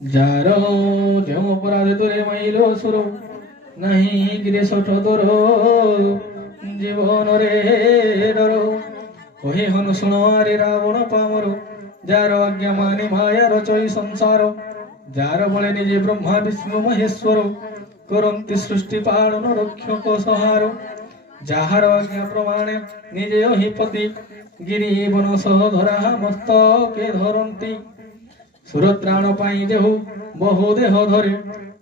jar ଯେଉଁ ଅପରାଧ ତୁରେ mile ସୁର ନାହିଁ ଗିରି ସଠ ତୋର ଜୀବନରେ ଡର କହି ହନୁ ଶୁଣ ଆରେ ରାବଣ ପାମର ଯାର ଆଜ୍ଞା ମାନି ମାୟାର ଚଇ ସଂସାର ଯାର ବଳେ ନିଜେ ବ୍ରହ୍ମା ବିଷ୍ଣୁ ମହେଶ୍ୱର କରନ୍ତି ସୃଷ୍ଟି ପାଳନ ରକ୍ଷକ ସହାର ଯାହାର ଆଜ୍ଞା ପ୍ରମାଣେ ନିଜେ ଅହିପତି ଗିରି ବନ ସହ ଧରା ମସ୍ତକେ ଧରନ୍ତି ସୁରତ୍ରାଣ ପାଇଁ ଦେହୁ ବହୁ ଦେହ ଧରେ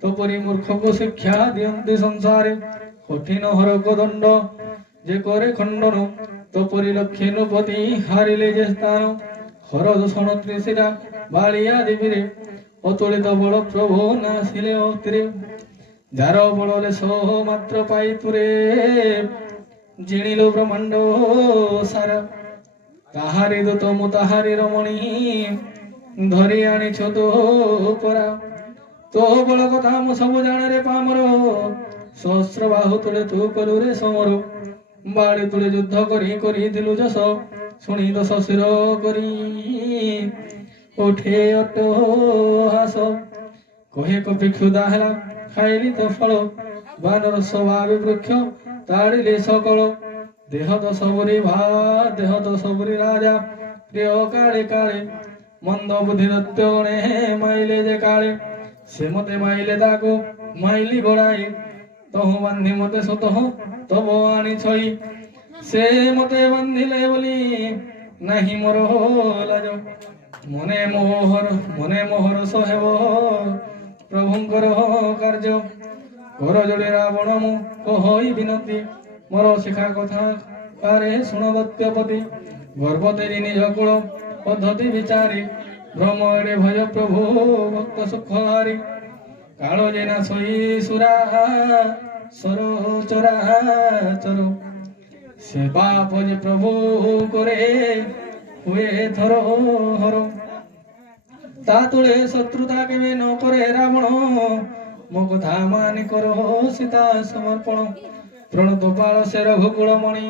ତପରି ମୂର୍ଖକୁ ଶିକ୍ଷା ଦିଅନ୍ତି ସଂସାରେ କଠିନ ହରକ ଦଣ୍ଡ ଯେ କରେ ଖଣ୍ଡନ ତପରି ଲକ୍ଷ୍ମୀ ନୃପତି ହାରିଲେ ଯେ ସ୍ଥାନ ହର ଦୂଷଣ ତ୍ରିଶିରା ବାଳିଆ ଦେବୀରେ ଅତୁଳିତ ବଳ ପ୍ରଭୁ ନାସିଲେ ଅତିରେ ଯାର ବଳରେ ସହ ମାତ୍ର ପାଇ ତୁରେ ଜିଣିଲ ବ୍ରହ୍ମାଣ୍ଡ ସାରା ତାହାରି ଦୂତ ମୁଁ ତାହାରି ରମଣୀ ଧରି ଆଣିଛ ତୋ ପରା ତୋ ବଳ କଥା ମୁଁ ସବୁ ଜାଣରେ ପାମର ସହସ୍ର ବାହୁ ତୁଳେ ତୁ କଲୁ ରେ ସମର ବାଡ଼ି ତୁଳେ ଯୁଦ୍ଧ କରି କରିଥିଲୁ ଯଶ ଶୁଣି ଦଶ ଶିର କରି ଉଠେ ଅଟ୍ଟହାସ କହେ କପି କ୍ଷୁଦା ହେଲା ଖାଇଲି ତ ଫଳ ବାନର ସ୍ୱଭାବ ବୃକ୍ଷ ତାଡ଼ିଲେ ସକଳ ଦେହ ତ ସବୁରି ଦେହ ତ ସବୁରି ରାଜା ପ୍ରିୟ କାଳେ କାଳେ ମନ୍ଦ ବୁଦ୍ଧି ଦତ୍ତ ଗଣେ ମାଇଲେ ଯେ କାଳେ ସେ ମତେ ମାଇଲେ ତାକୁ ମାଇଲି ଗୋଡ଼ାଇ ତହୁ ବାନ୍ଧି ମତେ ସତହ ତବ ଆଣି ଛଇ ସେ ମତେ ବାନ୍ଧିଲେ ବୋଲି ନାହିଁ ମୋର ଲାଜ ମନେ ମୋହର ସହେବ ପ୍ରଭୁଙ୍କର କାର୍ଯ୍ୟ କର ଯୋଡ଼େ ରାବଣ ମୁଁ କହଇ ବିନତି ମୋର ଶିଖା କଥା ପାରେ ଶୁଣ ଦତ୍ୟପତି ଗର୍ବ ତେରି ନିଜ କୂଳ ପଦ୍ଧତି ବିଚାରି ଭ୍ରମ ଏଡ଼େ ଭୟ ପ୍ରଭୁ ଭକ୍ତ ସୁଖ ହାରି କାଳ ଜେନା ସଇ ସୁରା ସର ଚରା ଚର ସେ ବାପ ଯେ ପ୍ରଭୁ করে ହୁଏ ଥର ହର ତା ତୁଳେ ଶତ୍ରୁତା କେବେ ନ করে ରାବଣ ମୋ କଥା ମାନି କର ସୀତା ସମର୍ପଣ ପ୍ରଣତ ପାଳ ସେ ରଘୁକୁଳମଣି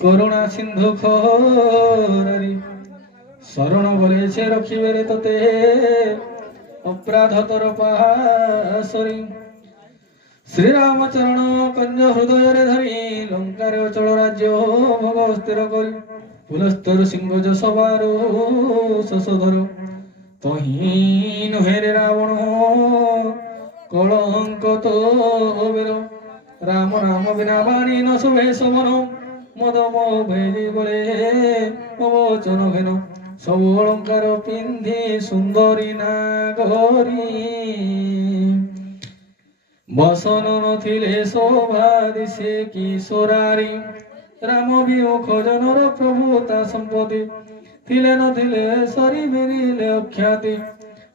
করুণা সিন্ধু খরারি শরণ বলে সে রখিবে রে তোতে অপরাধ তোর পাশরি শ্রীরামচরণ কঞ্জ হৃদୟରେ ধরি লঙ্কারে অচল রাজ্য ভোগ স্থির করি পুলস্তর সিংহ যশবারু শশধর তহি নহে রে রাবণ কলঙ্ক তো বের রাম রাম বিনা বাণী ন শুভে শোভন মদ ভেদি বলে অবচন ঘেন ସବୁ অলঙ্কার পিন্ধি সুন্দরী নাগরী বসন নথিলে শোভা দিশে কিশোরারি রাম বিমুখ জনর প্রভু তা সম্পত্তি থিলে নথিলে সরি মেরিলে অখ্যাতি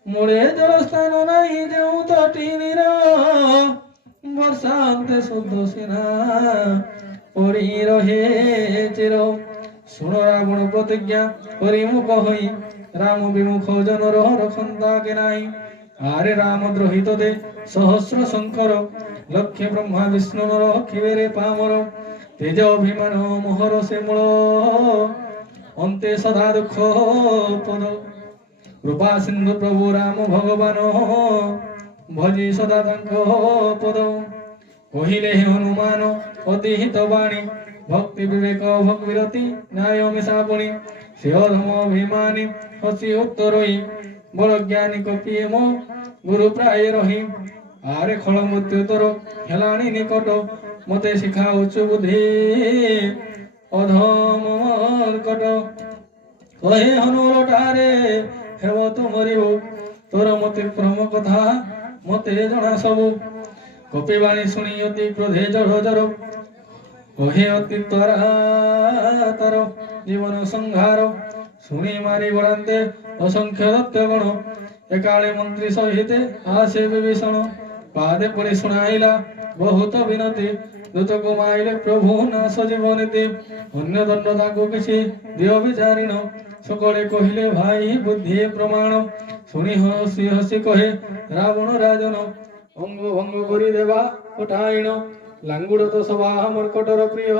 মূଳେ জলস্থান নাই যেউ তটি নীর বর্ষান্তে শুদ্ধ সিনা পড়ি রহে চির শুণ রাবণ প্রতিজ্ঞা করি মুখ হই রাম বিমুখ জনর রখন্তা কে নাই আরে রাম দ্রোহিত দে সহস্র শঙ্কর লক্ষ্যে ব্রহ্মা বিষ্ণু নর খিবেরে পামর তেজ অভিমান মোহর সে মূল অন্তে সদা দুঃখ পদ কৃপা সিন্ধু প্রভু রাম ভগবান ভজি সদা তাঙ্ক পদ কহিলে হে হনুমান অতি হিত বাণী ভক্তি বিবেক ভগবিরতি ন্যায় মিশাপণি সে অধম অভিমানী হসি উত্তরই বড় জ্ঞানী কপিয়ে মো গুরু প্রায় রহি আরে খল মৃত্যু তোর হেলানি নিকট মতে শিখাউচু বুদ্ধি অধম মর্কট কহে হনুরটারে হেব তু মরিব তোর মতে ভ্রম কথা মতে জনা সবু কপিবাণী শুনি অতি ক্রোধে জড় জড় কহে অতি তর জীবন সংহার শুনি মারি বড়ান্তে অসংখ্য দত্তগণ একালে মন্ত্রী সহিতে আসে বিভীষণ পাদে পড়ে শুনাইলা বহুত বিনতি দূত কুমাইলে প্রভু নাশ জীবনীতি অন্য দণ্ড তাকে কিছু দিও বিচারিণ সকলে কহিলে ভাই বুদ্ধি প্রমাণ শুনি হসি হসি কহে রাবণ রাজন অঙ্গ ভঙ্গ করি দেবা ওঠাইণ লাঙ্গুড় তো সভা মর্কটর প্রিয়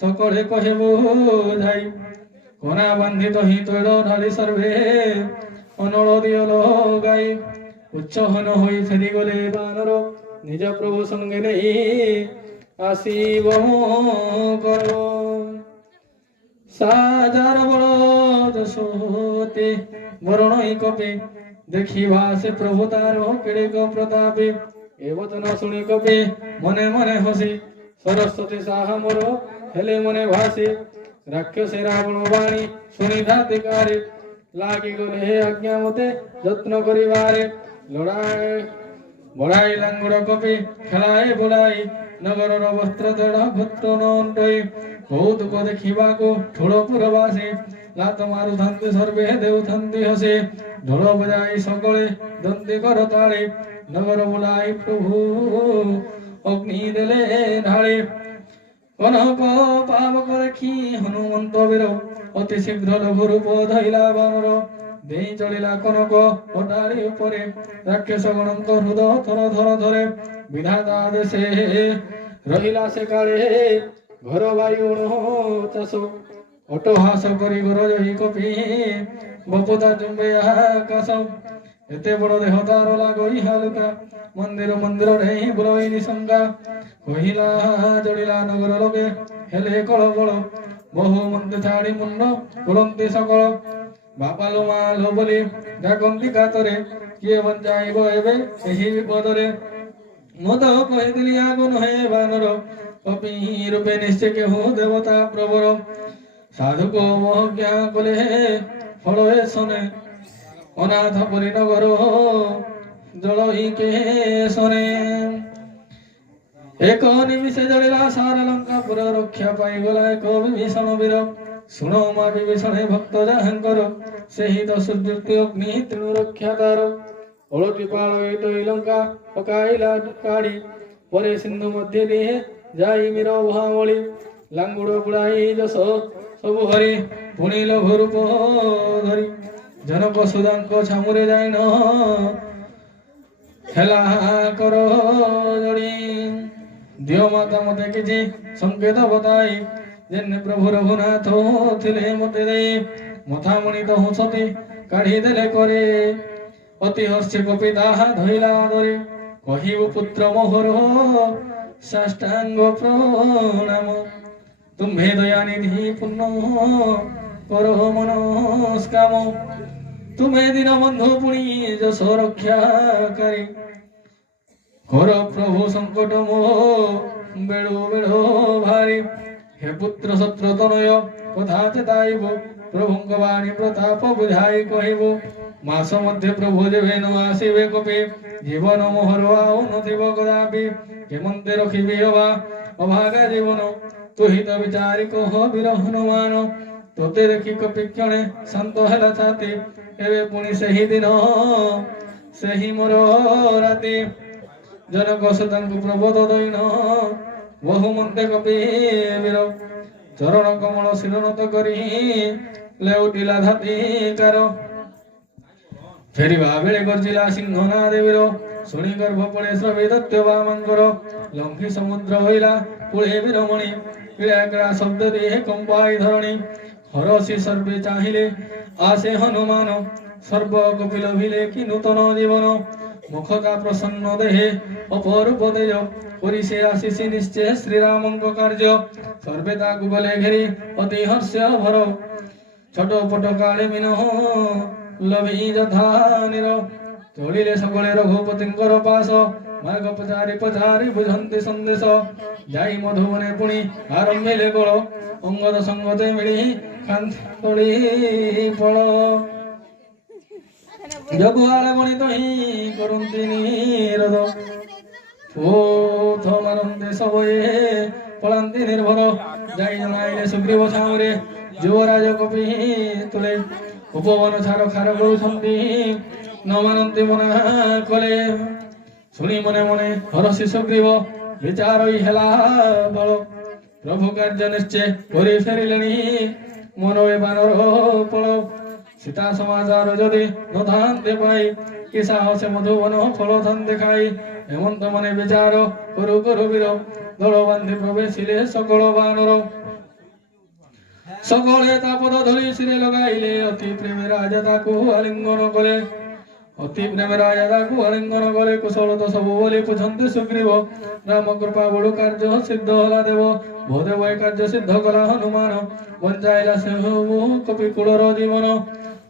সকলে কহে বোঝাই কোনা বান্ধিত হি তৈল ঢালি সর্বে ଅନଳ ଦିଅ ଲଗାଇ ଉଚ୍ଚହନ ହୋଇ ଫେରିଗଲେ ବାନର ନିଜ ପ୍ରଭୁ ସଙ୍ଗେ ନେଇ ଆସିବ କର ସାଜାର ବଳ ଯଶୋତେ ବରଣଇ କପି ଦେଖିବା ସେ ପ୍ରଭୁ ତାର କେଡ଼େକ ପ୍ରତାପେ ଏ ବଚନ ଶୁଣି କପି ମନେ ମନେ ହସି ସରସ୍ୱତୀ ସାହା ମୋର ହେଲେ ମନେ ଭାସି ରାକ୍ଷସେ ରାବଣ ବାଣୀ ଶୁଣି ଧାତିକାରେ ଲାଗିଗଲେ ଆଜ୍ଞା ମତେ ଯତ୍ନ କରିବାରେ ଲড়াই ବଢାଇ ଲାଙ୍ଗୁଡ଼ କପି ଖେଳାଏ ବୁଲାଇ ନଗରର ବସ୍ତ୍ର ଦେଢ଼ ଭୂତ ନଣ୍ଡଇ କୌତୁକ ଦେଖିବାକୁ ଠୋଳପୁରବାସୀ ଲାତ ମାରୁଥାନ୍ତି ସର୍ବେ ଦେଉଥାନ୍ତି ହସେ ଢୋଳ ବଜାଇ ସକଳେ ଦନ୍ତୀ କର ତାଳେ ନଗର ବୁଲାଇ ପ୍ରଭୁ ଅଗ୍ନି ଦେଲେ ଢାଳି କନକ ପାବକ ଦେଖି ହନୁମନ୍ତ ବୀର ଅତି ଶୀଘ୍ର ଲଘୁ ରୂପ ଧଇଲା ବାନର ଦେଇ ଚଳିଲା କନକ ଅଟାଳି ଉପରେ ରାକ୍ଷସ ଗଣଙ୍କ ହୃଦ ଥର ଥର ଧରେ ବିଧାତା ଦେଶେ ରହିଲା ସେ କାଳେ ଘର ବାୟୁଣ ଚାଷ ଅଟହାସ କରି ଗରଜଇ କପି ବପୁତା ଚୁମ୍ବେ ଆକାଶ ଏତେ ବଡ଼ ଦେହ ତାର ଲାଗଇ ହାଲୁକା ମନ୍ଦିର ମନ୍ଦିର ଢେଇ ବୁଲଇ ନିଶଙ୍କା କହିଲା ଜଳିଲା ନଗର ଲୋକେ ହେଲେ କଳବଳ ବହୁ ମନ୍ତ୍ରୀ ଛାଡ଼ି ମୁଣ୍ଡ ତୁଳନ୍ତି ସକଳ ବାପା ଲୋ ମା ଲୋ ବୋଲି ଡାକନ୍ତି କାତରେ କିଏ ବଞ୍ଚାଇବ ଏବେ ଏହି ବିପଦରେ ମୁଁ ତ କହିଥିଲି ଆଗ ନୁହେଁ ବାନର କପି ରୂପେ ନିଶ୍ଚୟ କେହୁ ଦେବତା ପ୍ରବର ସାଧୁକ ମହଜ୍ଞା କଲେ ଫଳ ଏ ଶନେ ଅନାଥ ପରି ନଗର ଜଳଇ କେ ଶନେ ଏକ ନିମିଷେ ଜଳିଲା ସାରା ଲଙ୍କା ପୁର ରକ୍ଷା ପାଇଗଲା ଏକ ବିଭୀଷଣ ବୀର ଶୁଣ ମା ବିଭୀଷଣେ ଭକ୍ତ ଯାହାଙ୍କର ସେହି ତ ସୂର୍ଯ୍ୟୋକ୍ତି ଅଗ୍ନି ତେଣୁ ରକ୍ଷା ତାର ଅଳଟି ପାଳ ଏଇ ଲଙ୍କା ପକାଇଲା କାଢି ପରେ ସିନ୍ଧୁ ମଧ୍ୟ ଦିଏ ଯାଇ ମୀର ଭଳି ଲାଙ୍ଗୁଡ଼ ବୁଳାଇ ଯଶ ସବୁ ହରି ପୁଣି ଲଘୁ ରୂପ ଧରି ଜନକ ସୁଦାଙ୍କ ଛାମୁରେ ଯାଇନ ହେଲା କର ଜଡ଼ି ଦିଅ ମାତା ମତେ କିଛି ସଂକେତ ବତାଇ ଯେନେ ପ୍ରଭୁ ରଘୁନାଥ ଥିଲେ ମତେ ଦେଇ ମଥାମଣି ତ ହସତି କାଢି ଦେଲେ କରେ ଅତି ହର୍ଷେ କପି ତାହା ଧଇଲା ଧରେ କହିବୁ ପୁତ୍ର ମୋହର ସାଷ୍ଟାଙ୍ଗ ପ୍ରଣାମ ତୁମ୍ଭେ ଦୟାନିଧି ପୂର୍ଣ୍ଣ କର ମନସ୍କାମ ତୁମେ ଦିନ ବନ୍ଧୁ ପୁଣି ଯଶ ରକ୍ଷାକାରୀ କର ପ୍ରଭୁ ସଂକଟ ମୋ ବେଳୁ ବେଳୁ ଭାରି ହେ ପୁତ୍ର ଶତ୍ରୁ ତନୟ କଥା ଚେତାଇବ ପ୍ରଭୁଙ୍କ ବାଣୀ ପ୍ରତାପ ବୁଝାଇ କହିବ ମାସ ମଧ୍ୟ ପ୍ରଭୁ ଯେବେ ନ ଆସିବେ କପି ଜୀବନ ମୋହର ଆଉ ନଥିବ କଦାପି କେମନ୍ତେ ରଖିବି ଅବା ଅଭାଗା ଜୀବନ ତୁହି ତ ବିଚାରି କହ ବୀର ହନୁମାନ ତୋତେ ଦେଖି କପି କ୍ଷଣେ ଶାନ୍ତ ହେଲା ଛାତି ଏବେ ପୁଣି ସେହି ଦିନ ସେହି ମୋର ରାତି ଜନକ ସୁତାଙ୍କୁ ପ୍ରବୋଧ ଦଇନ ବହୁ ମନ୍ତେ କପି ବୀର ଚରଣ କମଳ ଶିରନତ କରି ଲେଉଟିଲା ଧାତିକାର ଫେରିବା ବେଳେ ଗର୍ଜିଲା ସିଂହନା ଦେବୀର ଶୁଣି ଗର୍ଭ ପଡ଼େ ଶ୍ରବି ଦତ୍ୟ ବାମାଙ୍କର ଲଙ୍ଘି ସମୁଦ୍ର ହୋଇଲା ପୁଳେ ବୀରମଣି କିଳା ଶବ୍ଦ ଦିଏ କମ୍ପାଇ ଧରଣୀ ହରସି ସର୍ବେ ଚାହିଁଲେ ଆସେ ହନୁମାନ ସର୍ବ କପିଲ ଭିଲେ କି ନୂତନ ଜୀବନ ମୁଖତା ପ୍ରସନ୍ନ ଦେହେ ଅପରୂପ ଦେଜ କରି ସେ ଆସିସି ନିଶ୍ଚୟ ଶ୍ରୀରାମଙ୍କ କାର୍ଯ୍ୟ ସର୍ବେ ତାକୁ ଗଲେ ଘେରି ଅତି ହର୍ଷ ଭର ଛୋଟ ପଟ କାଳେ ମିନ ଲଭି ଯଥା ନିର ଚଳିଲେ ସକଳେ ରଘୁପତିଙ୍କର ପାଶ ମାର୍ଗ ପଚାରି ପଚାରି ବୁଝନ୍ତି ସନ୍ଦେଶ ଯାଇ ମଧୁବନେ ପୁଣି ଆରମ୍ଭିଲେ ଗୋଳ ଅଙ୍ଗଦ ସଙ୍ଗତେ ମିଳି କାନ୍ତଳି ଫଳ ଜଗୁଆଳ ଗଣିତ ହିଁ କରନ୍ତି ନିରୋଧ ପୋଥ ମାରନ୍ତି ସବଏ ପଳାନ୍ତି ନିର୍ଭର ଯାଇ ଜଣାଇଲେ ସୁଗ୍ରୀବ ଛାଉରେ ଯୁବରାଜ କପି ତୁଳେ ଉପବନ ଛାର ଖାର କରୁଛନ୍ତି ନ ମାନନ୍ତି ମନା କଲେ ଶୁଣି ମନେ ମନେ ହରସି ସୁଗ୍ରୀବ ବିଚାର ହେଲା ବଳ ପ୍ରଭୁ କାର୍ଯ୍ୟ ନିଶ୍ଚୟ କରି ଫେରିଲେଣି ମନ ଏ ବାନର ଫଳ ସୀତା ସମାଚାର ଯଦି ନଥାନ୍ତେ ପାଇ କି ସାହସେ ମଧୁବନ ଫଳ ଥାନ୍ତେ ଖାଇ ହେମନ୍ତ ମାନେ ବିଚାର କରୁ କରୁ ବୀର ଦଳ ବାନ୍ଧି ପ୍ରବେଶିଲେ ସକଳ ବାନର সকলে তা পদ ধরি শিরে লগাইলে অতি প্রেমে রাজা তাকু আলিঙ্গন কলে অতি প্রেমে রাজা তাকু আলিঙ্গন কলে কুশল তো সবু বলি পুছন্তি সুগ্রীব রাম কৃপা বড়ু କାର୍ଯ୍ୟ সিদ্ধ হলা দেব ভূদেব এ କାର୍ଯ୍য সিদ্ধ কলা হনুমান বঞ্চাইলা ସେ কপি কুলর জীবন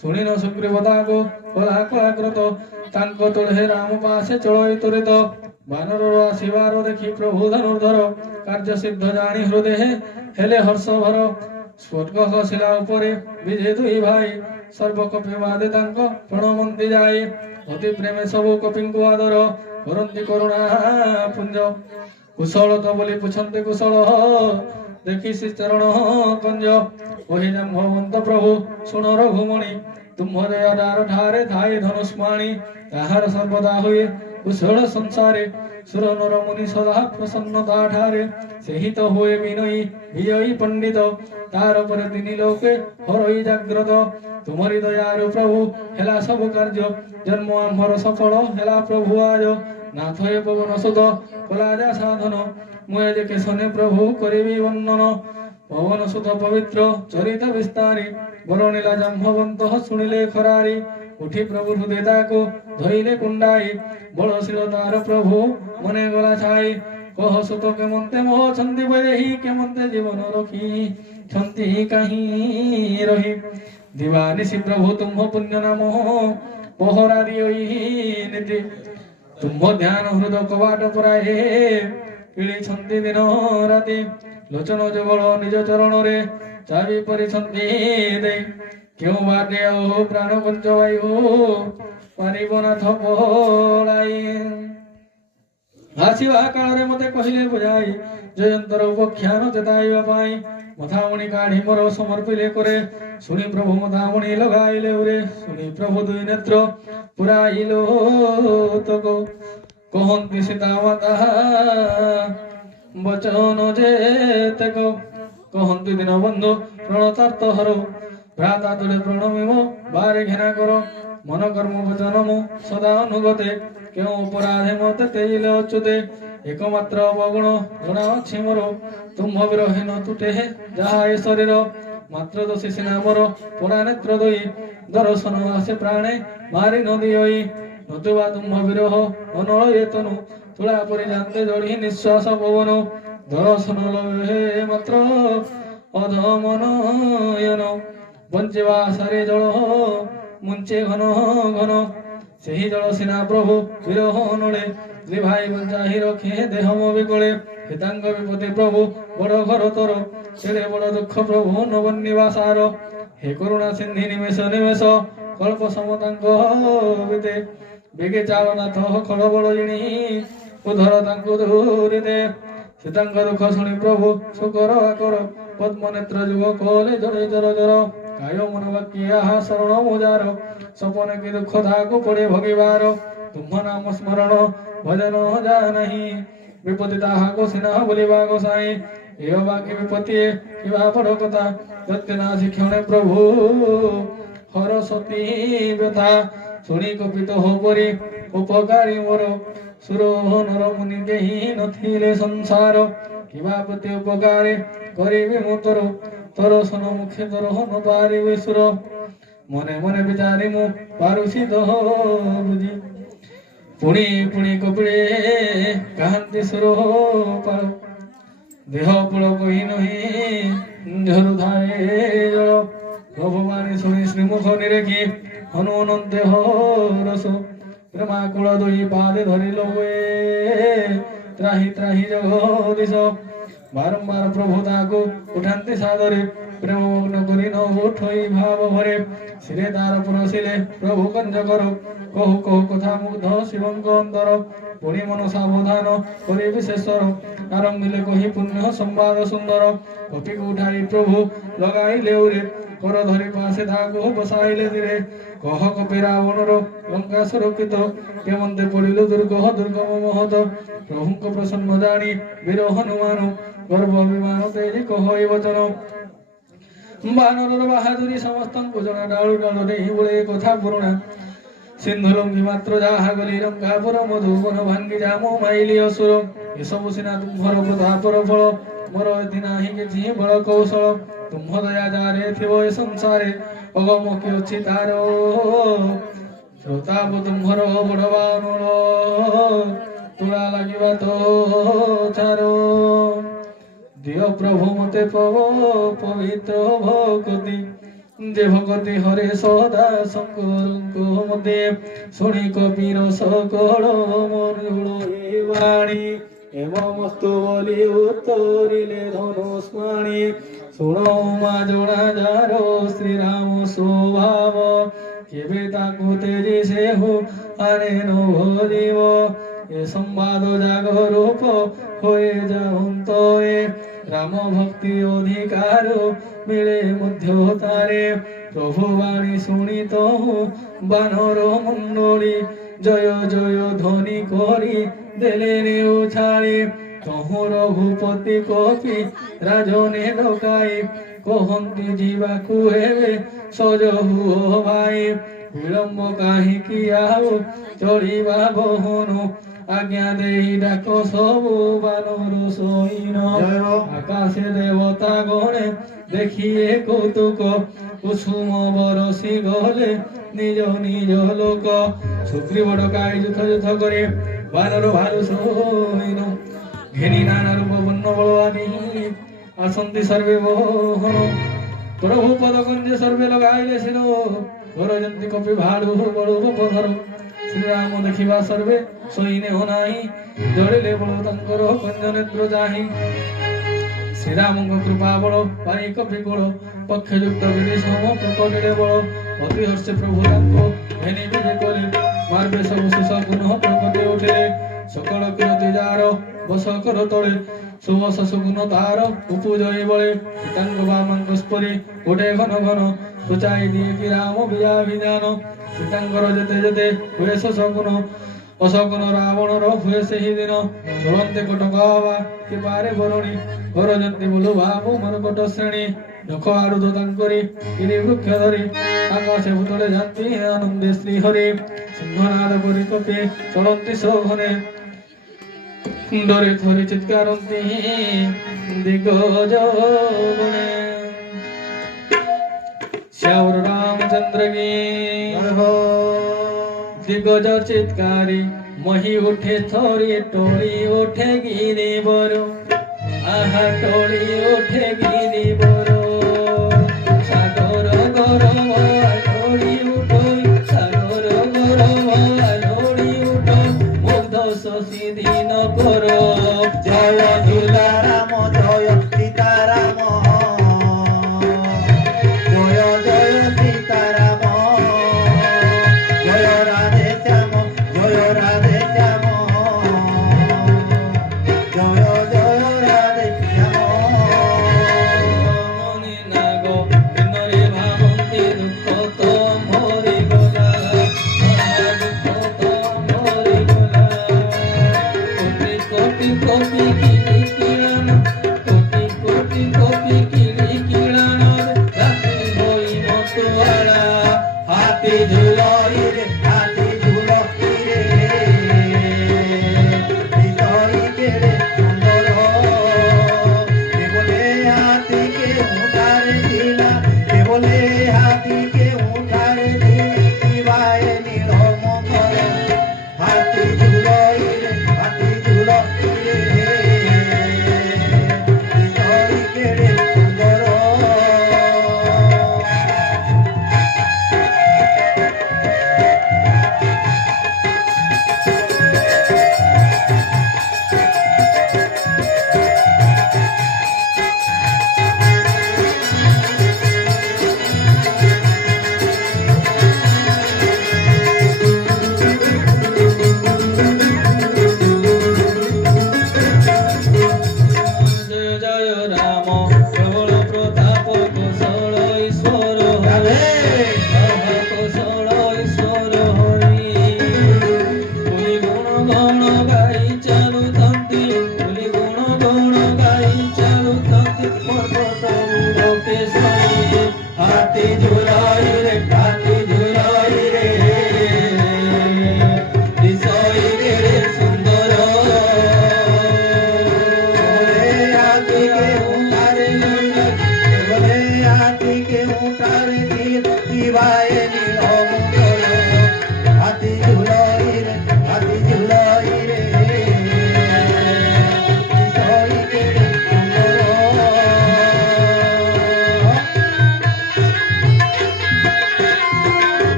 শুনিন সুগ্রীব তাকু কলা কଳାକୃତ ତାଙ୍କ ତୁଳେ ରାମ ପାଶେ ଚଳଇ ତୁରିତ ବାନରର ଆସିବାର ଦେଖି ପ୍ରଭୁ ଧନୁର୍ଧର କାର୍ଯ୍ୟ ସିଦ୍ଧ ଜାଣି ହୃଦୟ ହେଲେ ହର୍ଷ ଭର ସ୍ୱର୍ଗ ଖସିଲା ଉପରେ ବିଜେ ଦୁଇ ଭାଇ ସର୍ବ କପି ବାଦେ ତାଙ୍କ ପ୍ରଣମନ୍ତି ଯାଇ ଅତି ପ୍ରେମେ ସବୁ କପିଙ୍କୁ ଆଦର କରନ୍ତି କରୁଣା ପୁଞ୍ଜ କୁଶଳ ତ ବୋଲି ପୁଛନ୍ତି କୁଶଳ ଦେଖି ଶ୍ରୀ ଚରଣ କଞ୍ଜ କହି ଜାମ୍ବବନ୍ତ ପ୍ରଭୁ ଶୁଣ ରଘୁମଣି ତୁମ୍ଭ ଦୟାର ଠାରେ ଥାଇ ଧନୁଷ୍ମାଣୀ ତାହାର ସର୍ବଦା ହୁଏ କୁଶଳ ସଂସାରେ ସୁର ନର ମୁନି ସଦା ପ୍ରସନ୍ନତା ଠାରେ ସେହି ତ ହୁଏ ବିନୟୀ ବିଜୟୀ ପଣ୍ଡିତ ତାର ପରେ ତିନି ଲୋକେ ହରଇ ଜାଗ୍ରତ ତୁମରି ଦୟାରୁ ପ୍ରଭୁ ହେଲା ସବୁ କାର୍ଯ୍ୟ ଜନ୍ମ ଆମ୍ଭର ସଫଳ ହେଲା ପ୍ରଭୁ ଆଜ ନାଥ ଏ ପବନ ସୁଧ କଲା ଯା ସାଧନ ମୁଁ ଏ ଯେ କେଶନେ ପ୍ରଭୁ କରିବି ବନ୍ଦନ ପବନ ସୁଧ ପବିତ୍ର ଚରିତ ବିସ୍ତାରୀ ବରଣିଲା ଜାମ୍ବବନ୍ତ ଶୁଣିଲେ ଖରାରି ଉଠି ପ୍ରଭୁ ହୃଦୟ ତାକୁ ଧଇଲେ କୁଣ୍ଡାଇ ବଳଶୀଳ ତାର ପ୍ରଭୁ ମନେ ଗଲା ଛାଇ କହ ସୁତ କେମନ୍ତେ ମୋହ ଛନ୍ଦି ବୈଦେହୀ କେମନ୍ତେ ଜୀବନ ରଖି ଛନ୍ତି କାହିଁ ରହି ଦିବାନିଶି ପ୍ରଭୁ ତୁମ୍ଭ ପୁଣ୍ୟ ନାମ ପହରା ଦିଅଇ ନିତି ତୁମ୍ଭ ଧ୍ୟାନ ହୃଦ କବାଟ ପରାଏ କିଳିଛନ୍ତି ଦିନ ରାତି ଲୋଚନ ଯୁଗଳ ନିଜ ଚରଣରେ ଚାବି ପରିଛନ୍ତି ଦେଇ କେଉଁ ବାଟେ ଆଉ ପ୍ରାଣ ପଞ୍ଚବାୟୁ ପାରିବ ନାଥ ପଳାଇ ଆସିବା କାଳରେ ମତେ କହିଲେ ବୁଝାଇ ଜୟନ୍ତର ଉପଖ୍ୟାନ ଚେତାଇବା ପାଇଁ ମଥାମଣି କାଢି ମୋର ସମର୍ପିଲେ করে শুনি প্রভু মথামণি লগাইলে উরে শুনি প্রভু দুই নেত্র পুরাইলো তক কহন্তি সীতা মাতা বচন যেতক কহন্তি দীনবন্ধু প্রণতার্থ হর ভ্রাতা তুলে প্রণমিম বারে ঘেনা কর মন কর্ম বচন মু সদা অনুগতে কেউ অপরাধে মতে তেজিলে অচ্যুতে একমাত্র অবগুণ জনা ଅଛି ମୋର ତୁମ୍ଭ ବିରହୀନ ତୁଟେ ଯାହା ଏ ଶରୀର ମାତ୍ର ଦୋଷୀ ସିନା ମୋର ପୋଡ଼ା ନେତ୍ର ଦୋଇ ଦର୍ଶନ ଆସେ ପ୍ରାଣେ ମାରି ନଦିଅଇ ନତୁବା ତୁମ୍ଭ ବିରହ ଅନଳ ଏ ତନୁ ତୁଳା ପରି ଜାନ୍ତେ ଜଡ଼ି ନିଶ୍ୱାସ ପବନ ଦର୍ଶନ ଲଭେ ମାତ୍ର ଅଧମନୟନ ବଞ୍ଚିବା ଆଶାରେ ଜଳ ମୁଞ୍ଚେ ଘନ ଘନ ସେହି ଜଳ ସିନା ପ୍ରଭୁ ବିରହ ନଳେ ଦି ଭାଇ ବଞ୍ଚାହି ରଖେ ଦେହ ମୋ ବିକଳେ ପିତାଙ୍କ ବିପତ୍ତି ପ୍ରଭୁ ବଡ଼ ଘର ତୋର ସେଡ଼େ ବଡ଼ ଦୁଃଖ ପ୍ରଭୁ ନବନିବାସାର ହେ କରୁଣା ସିନ୍ଧି ନିମେଷ ନିମେଷ କଳ୍ପ ସମତାଙ୍କ ବିତେ ବେଗେ ଚାଳନାଥ ଖଳ ବଳ ଜିଣି ଉଧର ତାଙ୍କୁ ଦୂରି ଦେ ସୀତାଙ୍କ ଦୁଃଖ ଶୁଣି ପ୍ରଭୁ ଶୋକର ଆକର ପଦ୍ମ ନେତ୍ର ଯୁଗ କଲେ ଜରେ ଜର ଜର କାୟ ମନ ବାକ୍ୟ ଆହା ଶରଣ ମୋଜାର ସପନେ କି ଦୁଃଖ ତାହାକୁ ପଡ଼େ ଭଗିବାର ତୁମ୍ଭ ନାମ ସ୍ମରଣ ଭଜନ ଯା ନାହିଁ ବିପତ୍ତି ତାହାକୁ ସିନା ବୋଲିବା ଗୋସାଇ ଏ ବାକି ବିପତ୍ତି କିବା ବଡ଼ କଥା ଯତେ ନା ଶିକ୍ଷଣେ ପ୍ରଭୁ ହର ସତୀ ବ୍ୟଥା ଶୁଣି କପିତ ହୋ ପରି ଉପକାରୀ ମୋର ସୁର ନର ମୁନି କେହି ନଥିଲେ ସଂସାର କିବା ପ୍ରତି ଉପକାରୀ କରିବି ମୁଁ ତୋର ତୋର ସନ ମୁଖେ ତୋର ନ ପାରିବି ସୁର ମନେ ମନେ ବିଚାରି ମୁଁ ପାରୁଛି ଦହ ବୁଝି ପୁଣି ପୁଣି କପିଳେ କାହାନ୍ତି ସୁର ପାଳ ଦେହ ପୁଳ କହି ନହି ଝରୁଥାଏ ଜଳ ଭଗବାନୀ ଶୁଣି ଶ୍ରୀମୁଖ ନିରେଖି ହନୁ ଅନନ୍ତେ ରସ ପ୍ରେମାକୁଳ ଦୁଇ ପାଦେ ଧରିଲ ତ୍ରାହି ତ୍ରାହି ଜଗଦୀଶ ବାରମ୍ବାର ପ୍ରଭୁ ତାକୁ ଉଠାନ୍ତି ସାଦରେ ପ୍ରେମମଗ୍ନ କରି ନ ଉଠଇ ଭାବ ଭରେ ଶିରେ ତାର ପରସିଲେ ପ୍ରଭୁ କଞ୍ଜ କର କହୁ କହୁ କଥା ମୁଗ୍ଧ ଶିବଙ୍କ ଅନ୍ତର ପୁଣି ମନ ସାବଧାନ କରି ବିଶେଷର ଆରମ୍ଭିଲେ କହି ପୁଣ୍ୟ ସମ୍ବାଦ ସୁନ୍ଦର କପିକୁ ଉଠାଇ ପ୍ରଭୁ ଲଗାଇଲେ ଉରେ କର ଧରି ପାଶେ ତାକୁ ବସାଇଲେ ଧୀରେ କହ କପି ରାବଣର ଲଙ୍କା ସୁରକ୍ଷିତ କେମନ୍ତେ ପଡ଼ିଲୁ ଦୁର୍ଗହ ଦୁର୍ଗମ ମହତ ପ୍ରଭୁଙ୍କ ପ୍ରସନ୍ନ ଜାଣି ବୀର ହନୁମାନ ଗର୍ବ ଅଭିମାନ ତେଜି କହଇ ବଚନ ବାନରର ବାହାଦୁରୀ ସମସ୍ତଙ୍କୁ ଜଣା ଡାଳୁ ଡାଳରେ ଏହିଭଳି କଥା ପୁରୁଣା ସିନ୍ଧୁ ଲଙ୍ଘି ମାତ୍ର ଯାହା ଗଲି ଲଙ୍କାପୁର ମଧୁବନ ଭାଙ୍ଗି ଜାମ ମାଇଲି ଅସୁର ଏସବୁ ସିନା ତୁମ୍ଭର ପ୍ରତାପର ଫଳ ମୋର ଏଥି ନାହିଁ କିଛି ବଳ କୌଶଳ ତୁମ୍ଭ ଦୟା ଯାରେ ଥିବ ଏ ସଂସାରେ ଅଗମ କି ଅଛି ତାର ଶ୍ରୋତାବ ତୁମ୍ଭର ବଡ଼ବା ଅନୁଳ ତୁଳା ଲାଗିବା ତ ଚାର ଦିଅ ପ୍ରଭୁ ମତେ ପବିତ୍ର ଭକତି যে ভগতি হরে সদা শঙ্করঙ্ক মধ্যে শুনি কবির সকল মনুল এ বাণী এমস্ত বলি উত্তরিলে ধনুষ্মাণী শুনো মা জোড়া যার শ্রীরাম স্বভাব কেবে তাকু তেজি সে হু আরে নভরিব এ সম্বাদ জাগরূপ হয়ে যাহন্ত এ রাম ভক্তি অধিকার মিলে মধ্য তারে প্রভু বাণী শুনিত বানর মণ্ডলী জয় জয় ধ্বনি করি দেলে উছাড়ি তহু রঘুপতি কপি রাজনে ডকাই কহন্তি ଯିବାକୁ ହେବେ ସଜ ହୁଅ ଭାଇ ବିଳମ୍ବ କାହିଁକି ଆଉ ଚଳିବା ବହନ আজ্ঞা দেই ডাক সবু বানর সৈন্য আকাশে দেবতা গণে দেখিয়ে কৌতুক কুসুম বরসি গলে নিজ নিজ লোক সুগ্রীব ডকাই যুথ যুথ করে বানর ভালু সৈন্য ঘেনি নানা রূপ বন্য বল আদি আসন্তি সর্বে মোহন প্রভু পদ কঞ্জে সর্বে লগাইলে শির গরজন্তি কপি ভালু বড় পধর শ্রীরাম দেখিবা সর্বে সৈনে নাই জড়িলে বড় তাঙ্কর কঞ্জ নেত্র যাহি শ্রীরামଙ୍କ কৃপা বড় পাই কপি বড় পক্ষে যুক্ত বিধি সম প্রকটিলে বড় অতি হর্ষে প্রভু তাঙ্ক ঘেনি বিজে কলে মার্বে সব সুষ গুণ প্রকটি উঠিলে সকল কীর্তি যার বস কর তଳେ সুবস সুগুণ তার উপজয় বলে তাঙ্ক বামাঙ্ক স্পরি ওঠে ঘন ঘন সুচাই দিয়ে কি রাম বিজা বিধান সীতাঙ্কর যেতে যেতে ହୁଏ ଶୋଷଗୁଣ ଅଶଗୁଣ ରାବଣର ହୁଏ ସେହି ଦିନ ଚଳନ୍ତେ କଟକ ହବା କି ପାରେ ବରୁଣୀ କରଜନ୍ତି ବୋଲୁ ଭାବୁ ମରକଟ ଶ୍ରେଣୀ ନଖ ଆରୁଧ ତାଙ୍କରି ଗିରି ବୃକ୍ଷ ଧରି ଆକାଶେ ଭୂତଳେ ଯାନ୍ତି ଆନନ୍ଦେ ଶ୍ରୀ ହରି ସିଂହନାଦ କରି କପି ଚଳନ୍ତି ସଘନେ ଡରେ ଥରି ଚିତ୍କାରନ୍ତି ଦିଗଜ ଗଣେ श्यावर रामचंद्र की दिग्गज चित्कारी मही उठे थोड़ी टोली उठे गिरी बरो आहा टोली उठे गिरी बरो सागर गरम टोली उठो सागर गरम टोली उठो मुग्ध शशि दिन करो जय दुला राम जय सीताराम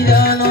জান